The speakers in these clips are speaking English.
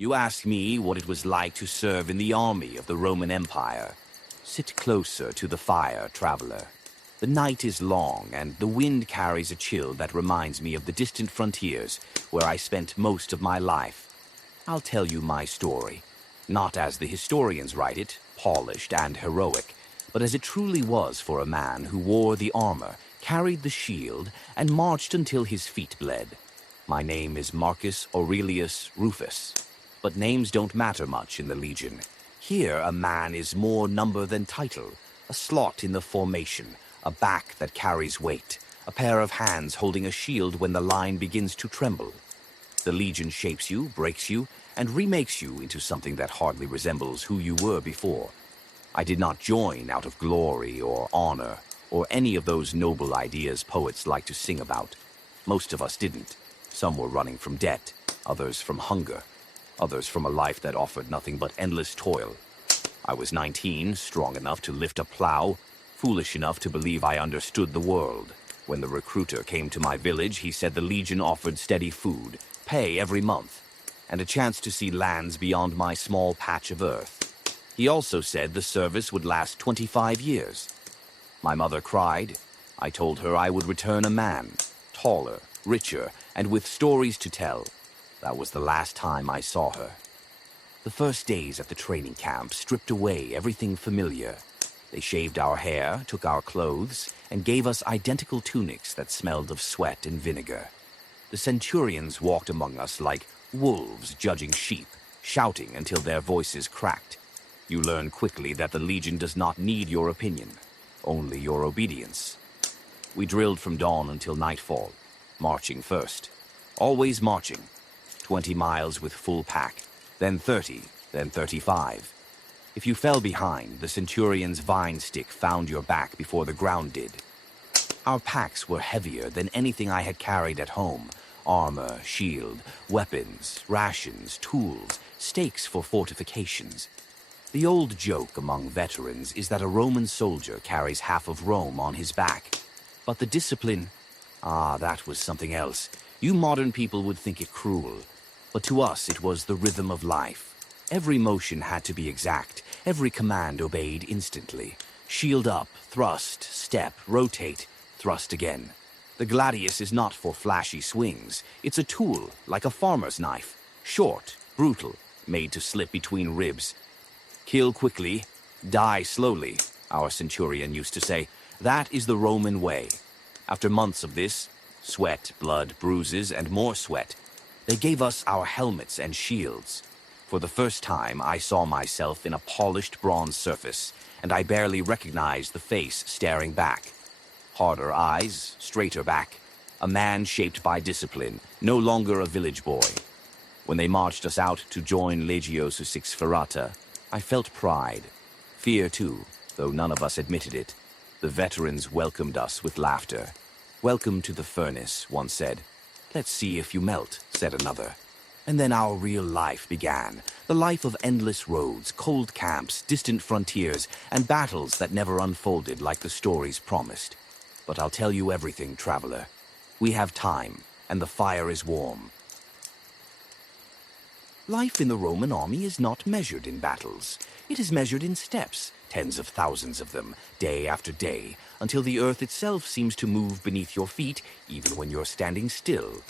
You ask me what it was like to serve in the army of the Roman Empire. Sit closer to the fire, traveler. The night is long, and the wind carries a chill that reminds me of the distant frontiers where I spent most of my life. I'll tell you my story, not as the historians write it, polished and heroic, but as it truly was for a man who wore the armor, carried the shield, and marched until his feet bled. My name is Marcus Aurelius Rufus, but names don't matter much in the Legion. Here a man is more number than title, a slot in the formation, a back that carries weight, a pair of hands holding a shield when the line begins to tremble. The Legion shapes you, breaks you, and remakes you into something that hardly resembles who you were before. I did not join out of glory or honor, or any of those noble ideas poets like to sing about. Most of us didn't. Some were running from debt, others from hunger, others from a life that offered nothing but endless toil. I was 19, strong enough to lift a plow, foolish enough to believe I understood the world. When the recruiter came to my village, he said the Legion offered steady food, pay every month, and a chance to see lands beyond my small patch of earth. He also said the service would last 25 years. My mother cried. I told her I would return a man, taller, richer, and with stories to tell. That was the last time I saw her. The first days at the training camp stripped away everything familiar. They shaved our hair, took our clothes, and gave us identical tunics that smelled of sweat and vinegar. The centurions walked among us like wolves judging sheep, shouting until their voices cracked. You learn quickly that the Legion does not need your opinion, only your obedience. We drilled from dawn until nightfall, marching first. Always marching. 20 miles with full pack, then 30, then 35. If you fell behind, the centurion's vine stick found your back before the ground did. Our packs were heavier than anything I had carried at home. Armor, shield, weapons, rations, tools, stakes for fortifications. The old joke among veterans is that a Roman soldier carries half of Rome on his back. But the discipline, that was something else. You modern people would think it cruel. But to us it was the rhythm of life. Every motion had to be exact, every command obeyed instantly. Shield up, thrust, step, rotate, thrust again. The gladius is not for flashy swings. It's a tool, like a farmer's knife. Short, brutal, made to slip between ribs. Kill quickly, die slowly, our centurion used to say. That is the Roman way. After months of this, sweat, blood, bruises, and more sweat, they gave us our helmets and shields. For the first time, I saw myself in a polished bronze surface, and I barely recognized the face staring back. Harder eyes, straighter back. A man shaped by discipline, no longer a village boy. When they marched us out to join Legio Susixferata, I felt pride. Fear, too, though none of us admitted it. The veterans welcomed us with laughter. "Welcome to the furnace," one said. "Let's see if you melt," said another. And then our real life began. The life of endless roads, cold camps, distant frontiers, and battles that never unfolded like the stories promised. But I'll tell you everything, traveler. We have time, and the fire is warm. Life in the Roman army is not measured in battles. It is measured in steps, tens of thousands of them, day after day, until the earth itself seems to move beneath your feet, even when you're standing still.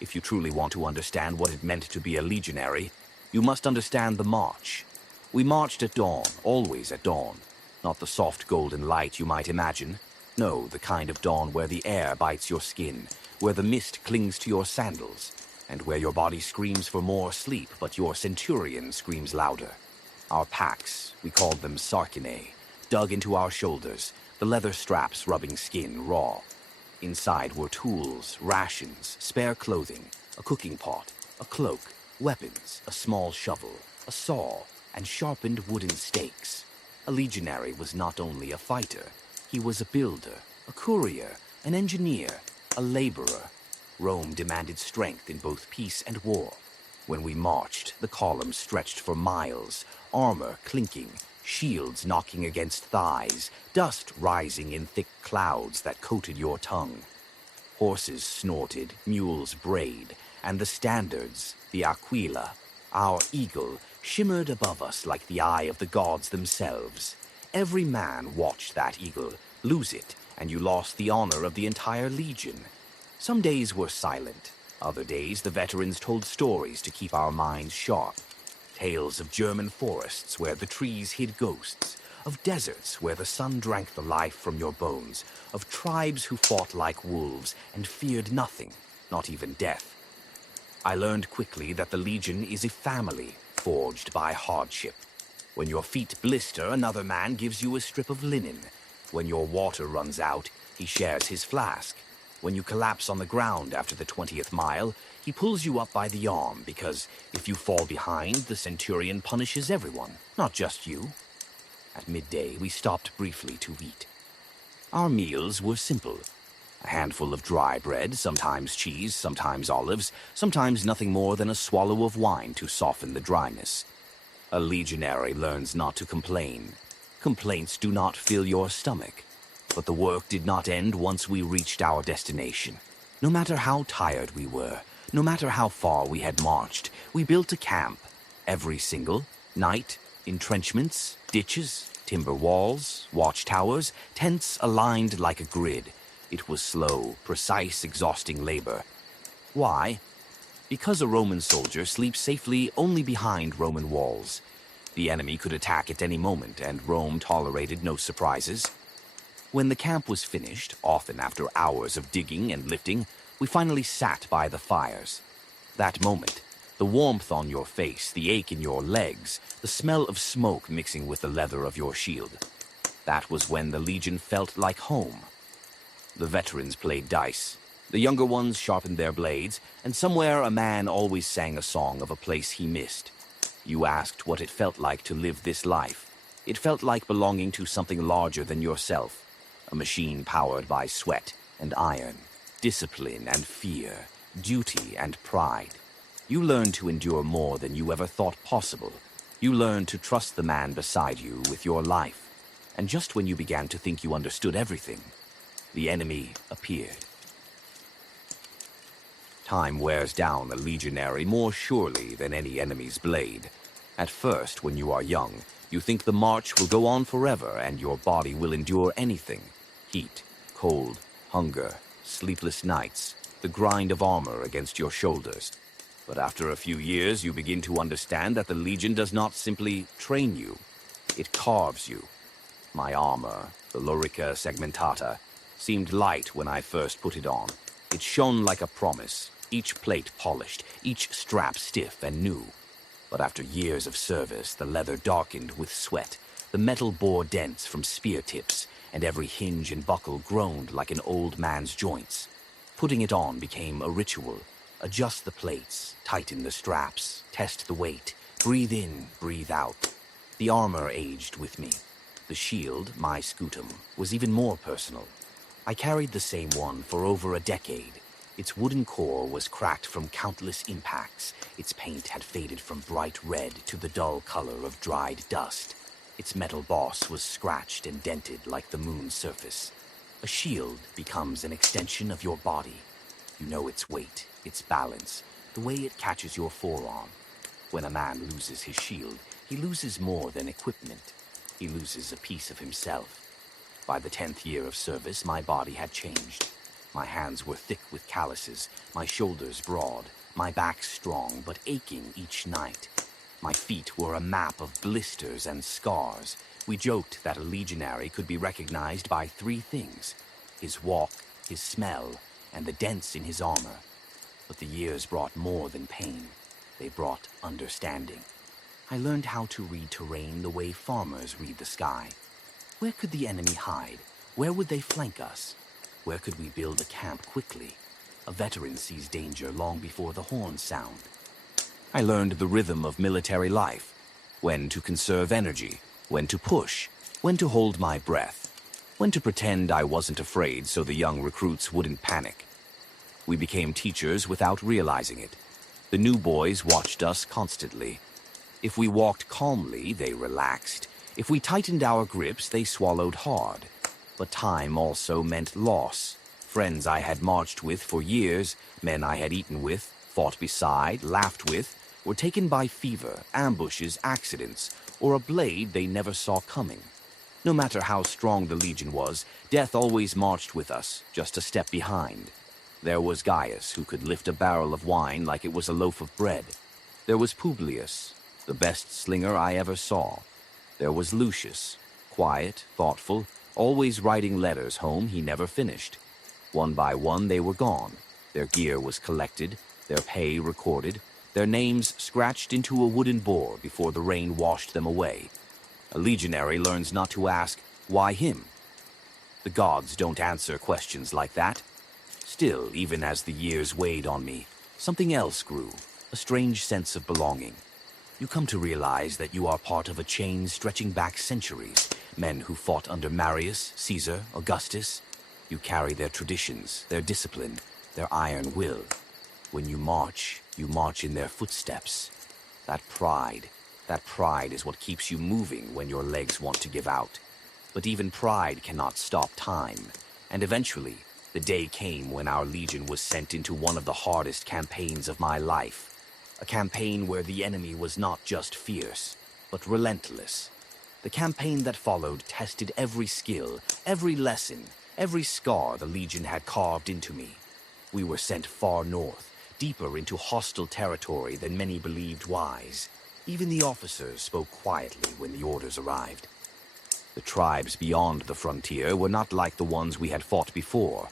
If you truly want to understand what it meant to be a legionary, you must understand the march. We marched at dawn, always at dawn. Not the soft golden light you might imagine. No, the kind of dawn where the air bites your skin, where the mist clings to your sandals, and where your body screams for more sleep, but your centurion screams louder. Our packs, we called them sarcinae, dug into our shoulders, the leather straps rubbing skin raw. Inside were tools, rations, spare clothing, a cooking pot, a cloak, weapons, a small shovel, a saw, and sharpened wooden stakes. A legionary was not only a fighter, he was a builder, a courier, an engineer, a laborer. Rome demanded strength in both peace and war. When we marched, the columns stretched for miles, armor clinking, shields knocking against thighs, dust rising in thick clouds that coated your tongue. Horses snorted, mules brayed, and the standards, the aquila, Our eagle shimmered above us like the eye of the gods themselves. Every man watched that eagle. Lose it, and you lost the honor of the entire legion. Some days were silent. Other days, the veterans told stories to keep our minds sharp. Tales of German forests where the trees hid ghosts, of deserts where the sun drank the life from your bones, of tribes who fought like wolves and feared nothing, not even death. I learned quickly that the Legion is a family forged by hardship. When your feet blister, another man gives you a strip of linen. When your water runs out, he shares his flask. When you collapse on the ground after the 20th mile, he pulls you up by the arm because if you fall behind, the centurion punishes everyone, not just you. At midday, we stopped briefly to eat. Our meals were simple. A handful of dry bread, sometimes cheese, sometimes olives, sometimes nothing more than a swallow of wine to soften the dryness. A legionary learns not to complain. Complaints do not fill your stomach. But the work did not end once we reached our destination. No matter how tired we were, no matter how far we had marched, we built a camp. Every single night, entrenchments, ditches, timber walls, watchtowers, tents aligned like a grid. It was slow, precise, exhausting labor. Why? Because a Roman soldier sleeps safely only behind Roman walls. The enemy could attack at any moment, and Rome tolerated no surprises. When the camp was finished, often after hours of digging and lifting, we finally sat by the fires. That moment, the warmth on your face, the ache in your legs, the smell of smoke mixing with the leather of your shield. That was when the Legion felt like home. The veterans played dice. The younger ones sharpened their blades, and somewhere a man always sang a song of a place he missed. You asked what it felt like to live this life. It felt like belonging to something larger than yourself. A machine powered by sweat and iron, discipline and fear, duty and pride. You learned to endure more than you ever thought possible. You learned to trust the man beside you with your life. And just when you began to think you understood everything, the enemy appeared. Time wears down a legionary more surely than any enemy's blade. At first, when you are young, you think the march will go on forever and your body will endure anything. Heat, cold, hunger, sleepless nights, the grind of armor against your shoulders. But after a few years, you begin to understand that the Legion does not simply train you. It carves you. My armor, the Lorica segmentata, seemed light when I first put it on. It shone like a promise, each plate polished, each strap stiff and new. But after years of service, the leather darkened with sweat, the metal bore dents from spear tips, and every hinge and buckle groaned like an old man's joints. Putting it on became a ritual. Adjust the plates, tighten the straps, test the weight, breathe in, breathe out. The armor aged with me. The shield, my scutum, was even more personal. I carried the same one for over a decade. Its wooden core was cracked from countless impacts. Its paint had faded from bright red to the dull color of dried dust. Its metal boss was scratched and dented like the moon's surface. A shield becomes an extension of your body. You know its weight, its balance, the way it catches your forearm. When a man loses his shield, he loses more than equipment. He loses a piece of himself. By the 10th year of service, my body had changed. My hands were thick with calluses, my shoulders broad, my back strong but aching each night. My feet were a map of blisters and scars. We joked that a legionary could be recognized by 3 things: his walk, his smell, and the dents in his armor. But the years brought more than pain. They brought understanding. I learned how to read terrain the way farmers read the sky. Where could the enemy hide? Where would they flank us? Where could we build a camp quickly? A veteran sees danger long before the horns sound. I learned the rhythm of military life. When to conserve energy, when to push, when to hold my breath, when to pretend I wasn't afraid so the young recruits wouldn't panic. We became teachers without realizing it. The new boys watched us constantly. If we walked calmly, they relaxed. If we tightened our grips, they swallowed hard. But time also meant loss. Friends I had marched with for years, men I had eaten with, fought beside, laughed with, were taken by fever, ambushes, accidents, or a blade they never saw coming. No matter how strong the Legion was, death always marched with us, just a step behind. There was Gaius, who could lift a barrel of wine like it was a loaf of bread. There was Publius, the best slinger I ever saw. There was Lucius, quiet, thoughtful, always writing letters home he never finished. One by one they were gone. Their gear was collected, their pay recorded, their names scratched into a wooden board before the rain washed them away. A legionary learns not to ask, why him? The gods don't answer questions like that. Still, even as the years weighed on me, something else grew, a strange sense of belonging. You come to realize that you are part of a chain stretching back centuries, men who fought under Marius, Caesar, Augustus. You carry their traditions, their discipline, their iron will. When you march in their footsteps. That pride is what keeps you moving when your legs want to give out. But even pride cannot stop time, and eventually, the day came when our legion was sent into one of the hardest campaigns of my life. A campaign where the enemy was not just fierce, but relentless. The campaign that followed tested every skill, every lesson, every scar the legion had carved into me. We were sent far north, deeper into hostile territory than many believed wise. Even the officers spoke quietly when the orders arrived. The tribes beyond the frontier were not like the ones we had fought before.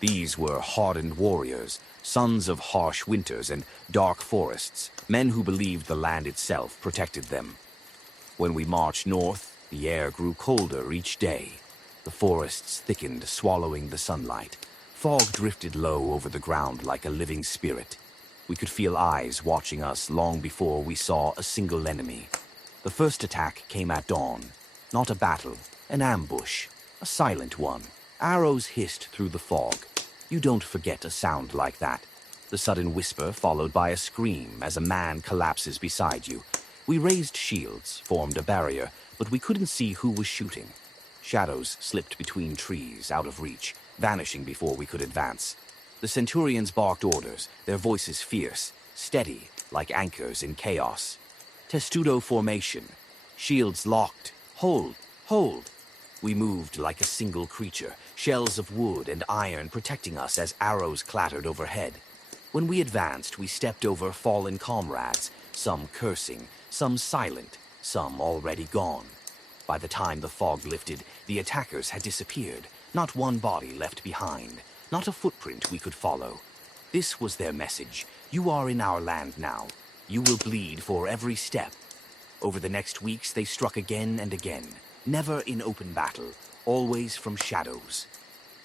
These were hardened warriors, sons of harsh winters and dark forests, men who believed the land itself protected them. When we marched north, the air grew colder each day. The forests thickened, swallowing the sunlight. Fog drifted low over the ground like a living spirit. We could feel eyes watching us long before we saw a single enemy. The first attack came at dawn. Not a battle, an ambush, a silent one. Arrows hissed through the fog. You don't forget a sound like that. The sudden whisper followed by a scream as a man collapses beside you. We raised shields, formed a barrier, but we couldn't see who was shooting. Shadows slipped between trees, out of reach, vanishing before we could advance. The centurions barked orders, their voices fierce, steady, like anchors in chaos. Testudo formation. Shields locked. Hold, hold. We moved like a single creature, shells of wood and iron protecting us as arrows clattered overhead. When we advanced, we stepped over fallen comrades, some cursing, some silent, some already gone. By the time the fog lifted, the attackers had disappeared, not one body left behind, not a footprint we could follow. This was their message. You are in our land now. You will bleed for every step. Over the next weeks, they struck again and again. Never in open battle, always from shadows.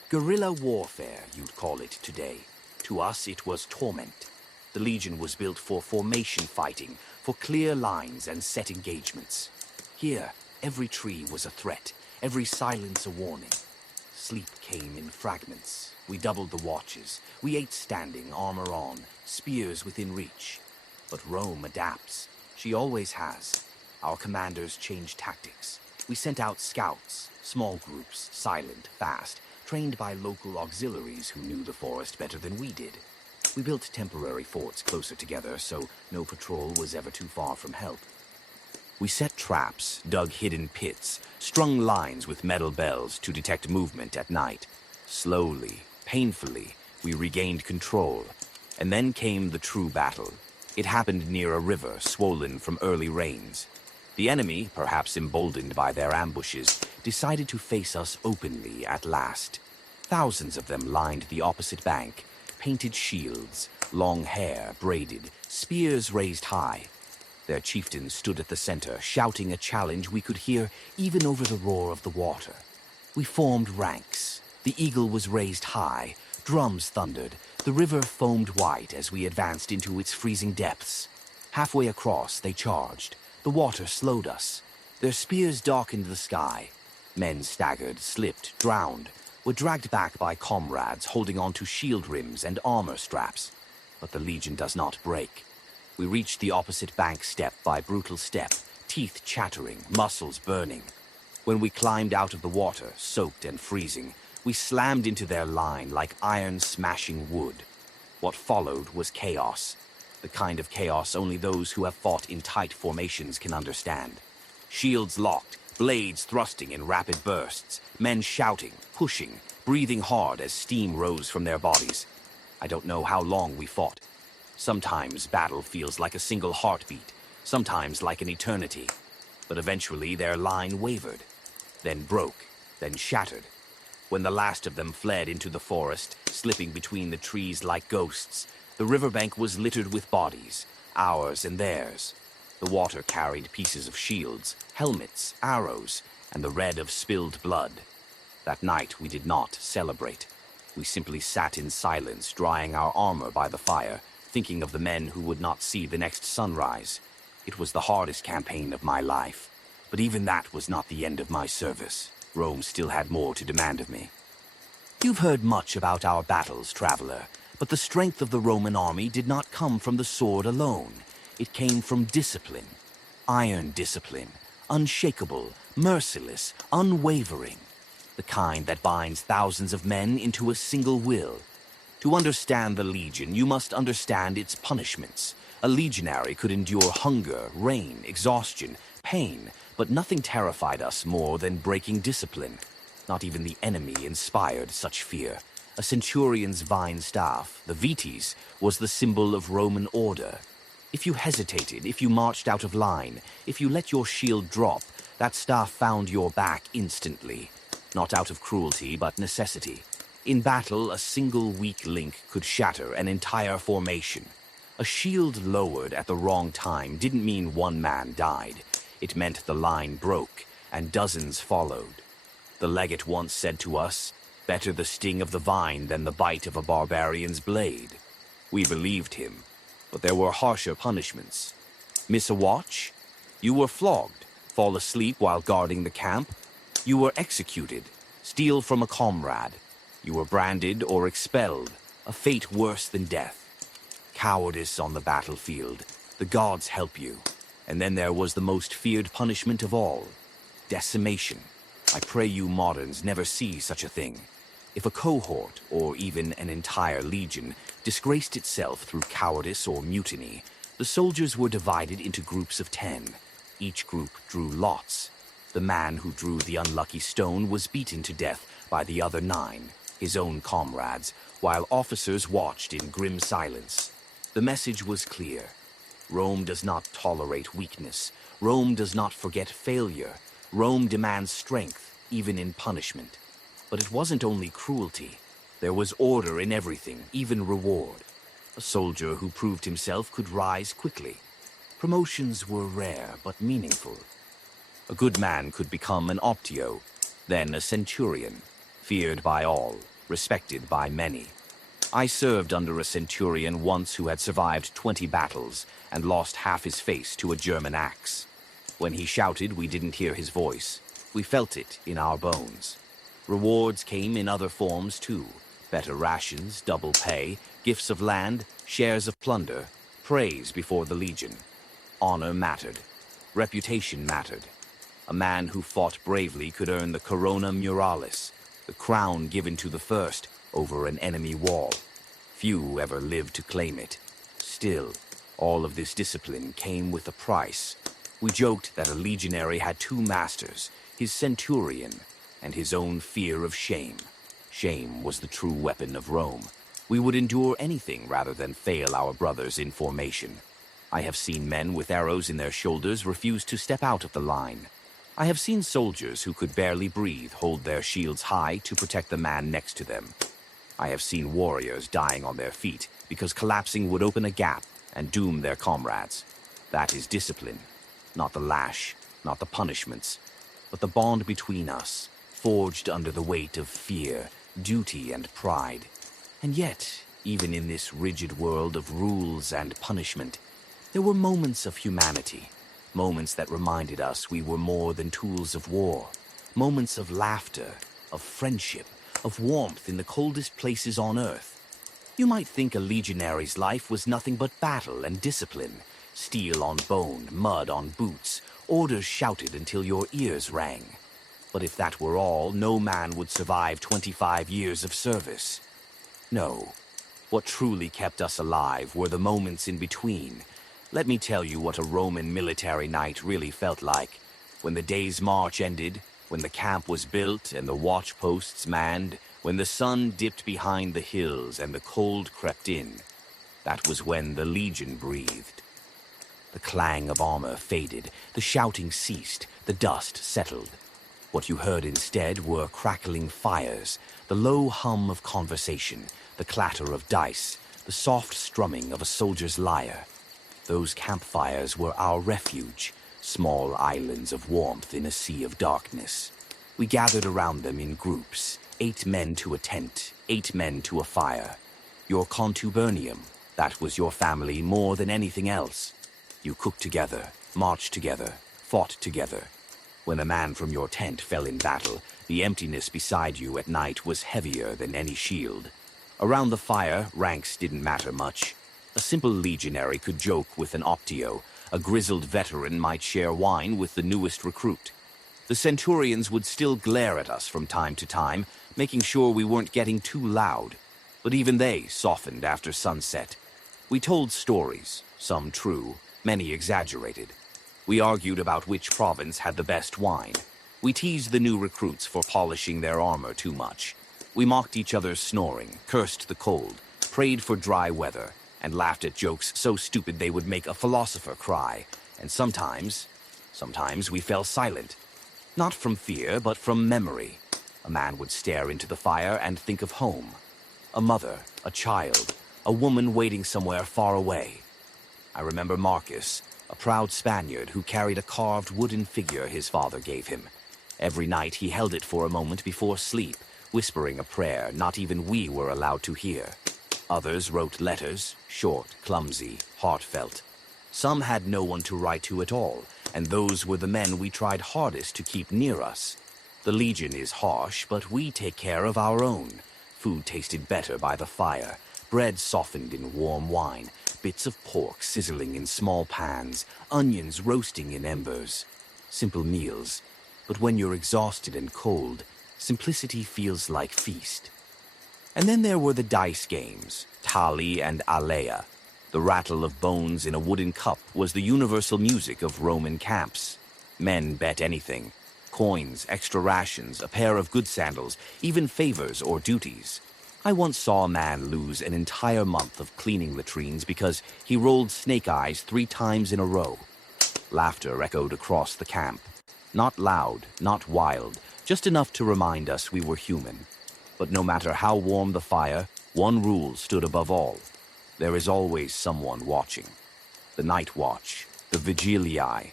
Guerrilla warfare, you'd call it today. To us, it was torment. The Legion was built for formation fighting, for clear lines and set engagements. Here, every tree was a threat, every silence a warning. Sleep came in fragments. We doubled the watches. We ate standing, armor on, spears within reach. But Rome adapts. She always has. Our commanders changed tactics. We sent out scouts, small groups, silent, fast, trained by local auxiliaries who knew the forest better than we did. We built temporary forts closer together, so no patrol was ever too far from help. We set traps, dug hidden pits, strung lines with metal bells to detect movement at night. Slowly, painfully, we regained control. And then came the true battle. It happened near a river swollen from early rains. The enemy, perhaps emboldened by their ambushes, decided to face us openly at last. Thousands of them lined the opposite bank, painted shields, long hair braided, spears raised high. Their chieftain stood at the center, shouting a challenge we could hear even over the roar of the water. We formed ranks. The eagle was raised high, drums thundered, the river foamed white as we advanced into its freezing depths. Halfway across, they charged. The water slowed us. Their spears darkened the sky. Men staggered, slipped, drowned, were dragged back by comrades holding onto shield rims and armor straps. But the Legion does not break. We reached the opposite bank step by brutal step, teeth chattering, muscles burning. When we climbed out of the water, soaked and freezing, we slammed into their line like iron smashing wood. What followed was chaos. the kind of chaos only those who have fought in tight formations can understand. Shields locked, blades thrusting in rapid bursts, men shouting, pushing, breathing hard as steam rose from their bodies. I don't know how long we fought. Sometimes battle feels like a single heartbeat, sometimes like an eternity. But eventually their line wavered, then broke, then shattered. When the last of them fled into the forest, slipping between the trees like ghosts, the riverbank was littered with bodies, ours and theirs. The water carried pieces of shields, helmets, arrows, and the red of spilled blood. That night we did not celebrate. We simply sat in silence, drying our armor by the fire, thinking of the men who would not see the next sunrise. It was the hardest campaign of my life, but even that was not the end of my service. Rome still had more to demand of me. You've heard much about our battles, traveler, but the strength of the Roman army did not come from the sword alone. It came from discipline. Iron discipline, unshakable, merciless, unwavering. The kind that binds thousands of men into a single will. To understand the Legion, you must understand its punishments. A legionary could endure hunger, rain, exhaustion, pain, but nothing terrified us more than breaking discipline. Not even the enemy inspired such fear. A centurion's vine staff, the vites, was the symbol of Roman order. If you hesitated, if you marched out of line, if you let your shield drop, that staff found your back instantly. Not out of cruelty, but necessity. In battle, a single weak link could shatter an entire formation. A shield lowered at the wrong time didn't mean one man died. It meant the line broke, and dozens followed. The legate once said to us, "Better the sting of the vine than the bite of a barbarian's blade." We believed him, but there were harsher punishments. Miss a watch? You were flogged. Fall asleep while guarding the camp? You were executed. Steal from a comrade. You were branded or expelled, a fate worse than death. Cowardice on the battlefield. The gods help you. And then there was the most feared punishment of all, decimation. I pray you moderns never see such a thing. If a cohort, or even an entire legion, disgraced itself through cowardice or mutiny, the soldiers were divided into groups of 10. Each group drew lots. The man who drew the unlucky stone was beaten to death by the other 9, his own comrades, while officers watched in grim silence. The message was clear. Rome does not tolerate weakness. Rome does not forget failure. Rome demands strength, even in punishment. But it wasn't only cruelty. There was order in everything, even reward. A soldier who proved himself could rise quickly. Promotions were rare, but meaningful. A good man could become an optio, then a centurion, feared by all, respected by many. I served under a centurion once who had survived 20 battles and lost half his face to a German axe. When he shouted, we didn't hear his voice. We felt it in our bones. Rewards came in other forms too. Better rations, double pay, gifts of land, shares of plunder, praise before the legion. Honor mattered. Reputation mattered. A man who fought bravely could earn the corona muralis, the crown given to the first over an enemy wall. Few ever lived to claim it. Still, all of this discipline came with a price. We joked that a legionary had 2 masters, his centurion and his own fear of shame. Shame was the true weapon of Rome. We would endure anything rather than fail our brothers in formation. I have seen men with arrows in their shoulders refuse to step out of the line. I have seen soldiers who could barely breathe hold their shields high to protect the man next to them. I have seen warriors dying on their feet because collapsing would open a gap and doom their comrades. That is discipline. Not the lash, not the punishments, but the bond between us, forged under the weight of fear, duty, and pride. And yet, even in this rigid world of rules and punishment, there were moments of humanity, moments that reminded us we were more than tools of war, moments of laughter, of friendship, of warmth in the coldest places on earth. You might think a legionary's life was nothing but battle and discipline, steel on bone, mud on boots, orders shouted until your ears rang. But if that were all, no man would survive 25 years of service. No, What truly kept us alive were the moments in between. Let me tell you what a Roman military night really felt like. When the day's march ended, when the camp was built and the watch posts manned, when the sun dipped behind the hills and the cold crept in, that was when the Legion breathed. The clang of armor faded, the shouting ceased, the dust settled. What you heard instead were crackling fires, the low hum of conversation, the clatter of dice, the soft strumming of a soldier's lyre. Those campfires were our refuge, small islands of warmth in a sea of darkness. We gathered around them in groups, 8 men to a tent, 8 men to a fire. Your contubernium, that was your family more than anything else. You cooked together, marched together, fought together. When a man from your tent fell in battle, the emptiness beside you at night was heavier than any shield. Around the fire, ranks didn't matter much. A simple legionary could joke with an optio. A grizzled veteran might share wine with the newest recruit. The centurions would still glare at us from time to time, making sure we weren't getting too loud. But even they softened after sunset. We told stories, some true, many exaggerated. We argued about which province had the best wine. We teased the new recruits for polishing their armor too much. We mocked each other's snoring, cursed the cold, prayed for dry weather, and laughed at jokes so stupid they would make a philosopher cry. And sometimes we fell silent. Not from fear, but from memory. A man would stare into the fire and think of home. A mother, a child, a woman waiting somewhere far away. I remember Marcus, a proud Spaniard who carried a carved wooden figure his father gave him. Every night he held it for a moment before sleep, whispering a prayer not even we were allowed to hear. Others wrote letters, short, clumsy, heartfelt. Some had no one to write to at all, and those were the men we tried hardest to keep near us. The Legion is harsh, but we take care of our own. Food tasted better by the fire, bread softened in warm wine, bits of pork sizzling in small pans, onions roasting in embers. Simple meals, but when you're exhausted and cold, simplicity feels like feast. And then there were the dice games, Tali and Alea. The rattle of bones in a wooden cup was the universal music of Roman camps. Men bet anything. Coins, extra rations, a pair of good sandals, even favors or duties. I once saw a man lose an entire month of cleaning latrines because he rolled snake eyes 3 times in a row. Laughter echoed across the camp. Not loud, not wild, just enough to remind us we were human. But no matter how warm the fire, one rule stood above all. There is always someone watching. The night watch, the vigiliae.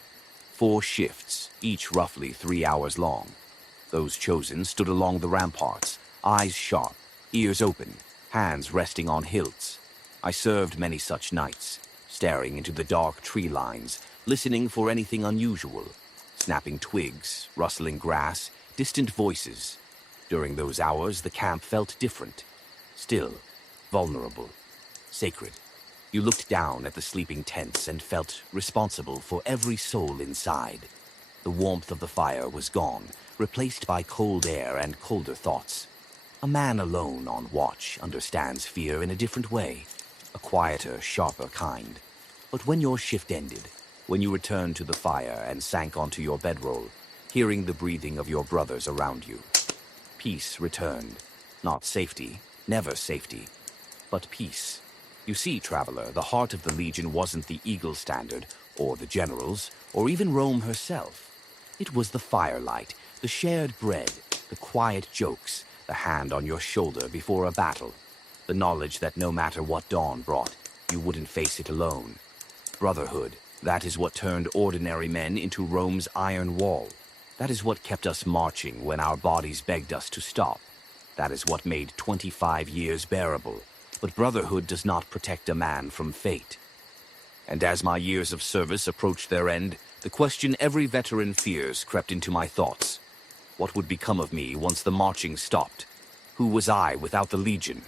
4 shifts, each roughly 3 hours long. Those chosen stood along the ramparts, eyes sharp, ears open, hands resting on hilts. I served many such nights, staring into the dark tree lines, listening for anything unusual, snapping twigs, rustling grass, distant voices. During those hours, the camp felt different, still, vulnerable, sacred. You looked down at the sleeping tents and felt responsible for every soul inside. The warmth of the fire was gone, replaced by cold air and colder thoughts. A man alone on watch understands fear in a different way, a quieter, sharper kind. But when your shift ended, when you returned to the fire and sank onto your bedroll, hearing the breathing of your brothers around you, peace returned. Not safety, never safety, but peace. You see, traveler, the heart of the Legion wasn't the Eagle Standard, or the generals, or even Rome herself. It was the firelight, the shared bread, the quiet jokes, the hand on your shoulder before a battle, the knowledge that no matter what dawn brought, you wouldn't face it alone. Brotherhood, that is what turned ordinary men into Rome's iron wall. That is what kept us marching when our bodies begged us to stop. That is what made 25 years bearable. But brotherhood does not protect a man from fate. And as my years of service approached their end, the question every veteran fears crept into my thoughts. What would become of me once the marching stopped? Who was I without the Legion?